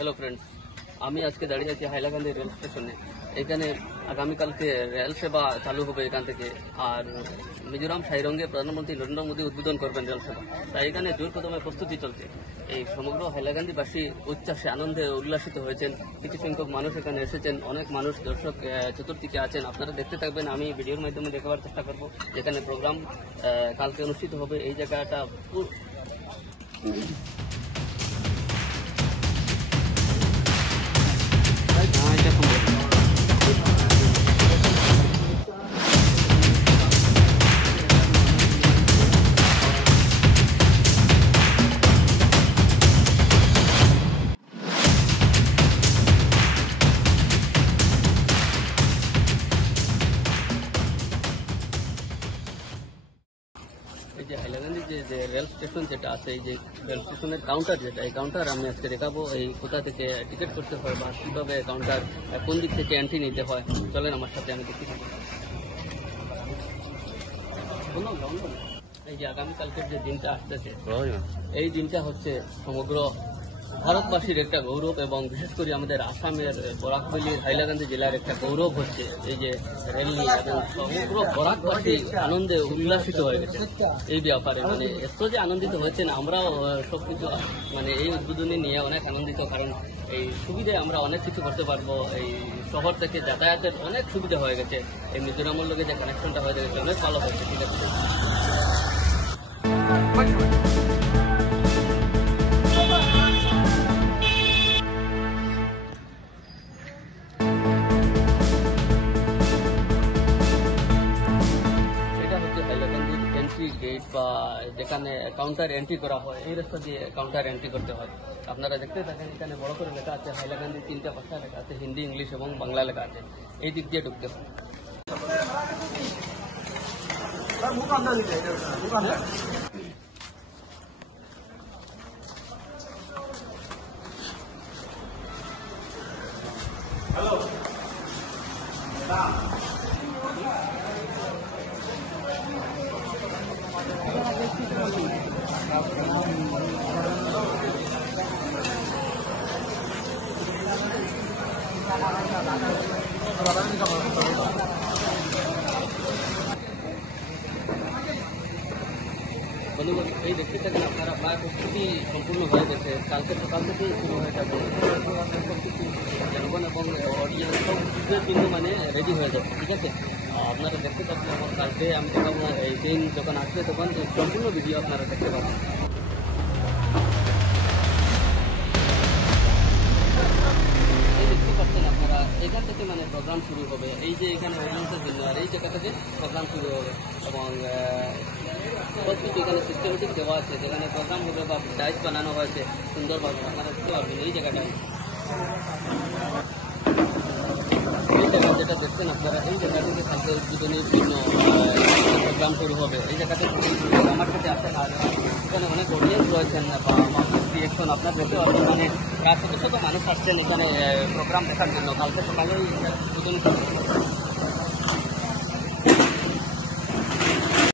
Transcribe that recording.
Hello friends, আমি আজকে দাঁড়িয়ে আছি হাইলাকান্দি রেল স্টেশনে। এখানে আগামীকালকে রেল সেবা চালু হবে এখান থেকে। আর মিজোরাম সাইরঙ্গে প্রধানমন্ত্রী নরেন্দ্র মোদী উদ্বোধন করবেন রেল সেবা। তাই এখানে জোর কদমে প্রস্তুতি চলছে। এই সমগ্র হাইলাকান্দিবাসী উচ্ছ্বাসে আনন্দে উল্লাসিত হয়েছেন। কিছু সংখ্যক মানুষ এখানে এসেছেন, অনেক মানুষ দর্শক চতুর্দিকে আছেন। আপনারা দেখতে থাকবেন, আমি ভিডিওর মাধ্যমে দেখাবার চেষ্টা করব যেখানে প্রোগ্রাম কালকে অনুষ্ঠিত হবে। এই জায়গাটা এই যে হাইলাকান্দি যে রেল স্টেশন যেটা আছে, এই যে রেল স্টেশনের কাউন্টার যেটা, এই কাউন্টার আমি আজকে দেখাবো। এই কোথা থেকে টিকিট করতে হয় বা কীভাবে কাউন্টার কোন দিক থেকে এন্ট্রি নিতে হয়, চলেন আমার সাথে, আমি দেখতে থাকি। এই যে আগামীকালকের যে দিনটা আসতেছে, এই দিনটা হচ্ছে সমগ্র ভারতবাসীর একটা গৌরব, এবং বিশেষ করে আমাদের আসামের বরাকভ্যালির হাইলাকান্দি জেলার একটা গৌরব হচ্ছে এই যে রেল নিয়ে, এবং সমগ্র বরাকবাসী আনন্দে উল্লাসিত হয়ে গেছে এই ব্যাপারে। মানে এত যে আনন্দিত হয়েছেন, আমরাও সবকিছু মানে এই উদ্বোধনী নিয়ে অনেক আনন্দিত, কারণ এই সুবিধায় আমরা অনেক কিছু করতে পারবো। এই শহর থেকে যাতায়াতের অনেক সুবিধা হয়ে গেছে। এই মিজোরামের লোকের যে কানেকশনটা হয়ে গেছে অনেক ভালো হয়েছে। ঠিক আছে, গেট বা যেখানে কাউন্টার এন্ট্রি করা হয়, এই রাস্তা দিয়ে কাউন্টার এন্ট্রি করতে হয়। আপনারা দেখতে থাকেন, এখানে বড় করে লেখা আছে হাইলাকান্দি, 3টা ভাষা লেখা আছে, হিন্দি, ইংলিশ এবং বাংলা লেখা আছে। এই দিক দিয়ে ঢুকতে হয়। এই দেখতে থাকেন আপনারা, প্রায় প্রস্তুতি সম্পূর্ণ হয়ে গেছে। কালকে সকাল থেকেই শুরু হয়ে যাবে। সবকিছু জনগণ এবং অডিয়েন্স সব কিছুর জন্য মানে রেডি হয়ে যাবে। ঠিক আছে, আপনারা দেখতে পাচ্ছেন। এবং কালকে আমি দেখাবো, এই দিন যখন আসবে তখন সম্পূর্ণ ভিডিও আপনারা দেখতে পাবেন। দেখতে পাচ্ছেন আপনারা, এখান থেকে মানে প্রোগ্রাম শুরু হবে। এই যে এখানে অডিয়েন্সের জন্য, আর এই জায়গা থেকে প্রোগ্রাম শুরু হবে। এবং সব কিছু এখানে সিস্টেমেটিক দেওয়া আছে, যেখানে প্রোগ্রাম হবে বা ডাইস বানানো হয়েছে সুন্দরভাবে। আপনারা দেখতে পারবেন এই জায়গাটায়, এই জায়গা যেটা দেখছেন আপনারা, এই জায়গা থেকে কালকে উদ্বোধনীর জন্য প্রোগ্রাম শুরু হবে। এই জায়গাতে আমার কাছে আসেন, আর এখানে অনেক অডিয়েন্স রয়েছেন বা মানুষ রিয়েকশন আপনার দেখতে পাচ্ছেন। মানে প্রায় শত শত মানুষ আসছেন এখানে প্রোগ্রাম দেখার জন্য। কালকে সকালেই উদ্বোধনী